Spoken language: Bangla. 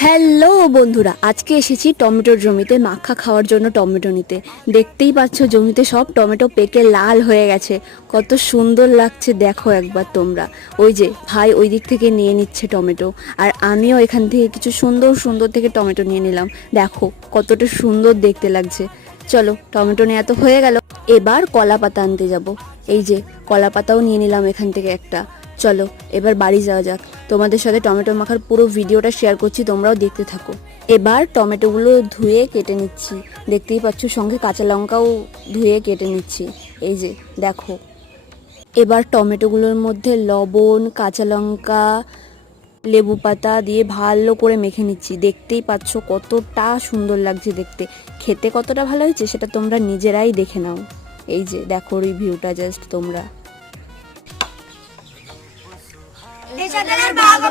হ্যালো বন্ধুরা, আজকে এসেছি টমেটোর জমিতে মাখা খাওয়ার জন্য টমেটো নিতে। দেখতেই পাচ্ছ জমিতে সব টমেটো পেকে লাল হয়ে গেছে। কত সুন্দর লাগছে দেখো একবার তোমরা। ওই যে ভাই ওই দিক থেকে নিয়ে নিচ্ছে টমেটো, আর আমিও এখান থেকে কিছু সুন্দর সুন্দর থেকে টমেটো নিয়ে নিলাম। দেখো কতটা সুন্দর দেখতে লাগছে। চলো টমেটো নেওয়া তো হয়ে গেল, এবার কলা পাতা আনতে যাব। এই যে কলা পাতাও নিয়ে নিলাম এখান থেকে একটা। চলো এবার বাড়ি যাওয়া যাক। তোমাদের সাথে টমেটো মাখার পুরো ভিডিওটা শেয়ার করছি, তোমরাও দেখতে থাকো। এবার টমেটোগুলো ধুয়ে কেটে নিচ্ছি। দেখতেই পাচ্ছ সঙ্গে কাঁচা লঙ্কাও ধুয়ে কেটে নিচ্ছি। এই যে দেখো, এবার টমেটোগুলোর মধ্যে লবণ, কাঁচা লঙ্কা, লেবু পাতা দিয়ে ভালো করে মেখে নিচ্ছি। দেখতেই পাচ্ছ কতটা সুন্দর লাগছে দেখতে। খেতে কতটা ভালো হয়েছে সেটা তোমরা নিজেরাই দেখে নাও। এই যে দেখো রিভিউটা জাস্ট তোমরা। Desa tener bago